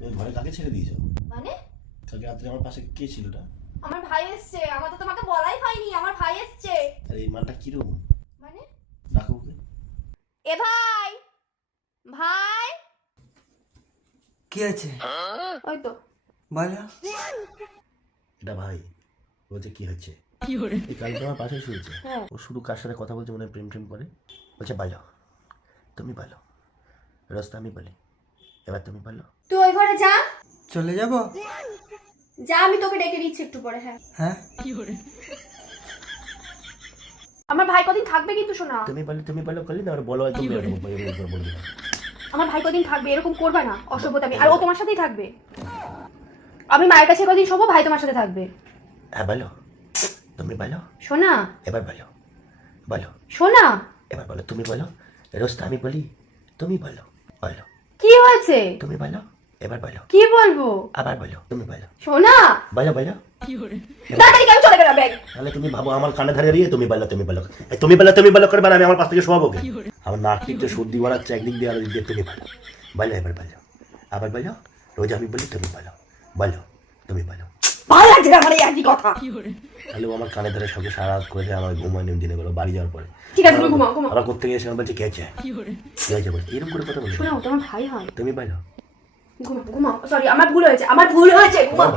তুমি ঘরে কাকে ছেড়ে দিয়েছো? মানে কালকে রাত্রে আমার পাশে কে ছিল ওটা? আমার ভাই এসছে, আমার তো তোমাকে বলাই হয়নি, আমার ভাই এসছে। আরে এই মালটা কিরকম? মানে ডাকো ওকে। এ ভাই, ভাই কি আছে? ওই তো বলো। এটা ভাই বলছে কি হচ্ছে? কি কালকে আমার পাশে শুয়েছে। হ্যাঁ। ও শুধু কার সাথে কথা বলছে, মনে হয় প্রেম প্রেম করে। বলছে বলো, তুমি বলো। রাস্তা আমি বলি, এবার তুমি বলো। তুই ওই ঘরে যা, চলে যাব? যা, আমি তোকে ডেকে নিচ্ছি একটু পরে। হ্যাঁ হ্যাঁ, আমার ভাই কদিন থাকবে কিন্তু শোনা। তুমি বলো করলি না, বলো একদম বলে দিলাম। আমার ভাই কদিন থাকবে, এরকম করবে না অসভ্যতামি। আর ও তোমার সাথেই থাকবে। আমি মায়ের কাছে কদিন শোবো, ভাই তোমার সাথে থাকবে। হ্যাঁ বলো, তুমি বলো। শোনা, এবার বলো, বলো শোনা। এবার বলো, তুমি বলো। রাস্তা আমি বলি, তুমি বলো। বলো, কি হয়েছে? তুমি বলো। এবার বলো, কি বলবো? আবার বলো, তুমি বলো। শোনা, বলো বলো। তাড়াতাড়ি আমি চলে গেলাম ব্যাগ। তাহলে তুমি ভাবো আমার কানে ধরে দাঁড়িয়ে তুমি বলো, তুমি বলো। তুমি বলো করবে, আমি আমার পাশ থেকে শোয়াবো কে? আমার নাক টিপতে সর্দি বাড়াচ্ছে একদিক দিয়ে, আর দিক দিয়ে তুমি বলো। বলো এবার বলো, আবার বলো। রোজ আমি বলি, তুমি বলো। বলো, তুমি বলো। ভালো লাগছে না আমার এই একই কথা। তাহলে ও আমার কানে ধরে সঙ্গে সারা রাত করেছে, আমার ঘুমায়নি দিনে বেলো বাড়ি যাওয়ার পরে। ঠিক আছে, তুমি ঘুমাও ঘুমাও। আবার করতে গিয়ে সেখানে বলছে কে আছে, কে আছে বলছে, এরকম করে কথা বলছে। শোনো, তোমার ভাই হয়। তুমি বলো। ঘুমাও ঘুমাও। সরি, আমার ভুল হয়েছে, আমার ভুল হয়েছে। ঘুমাও।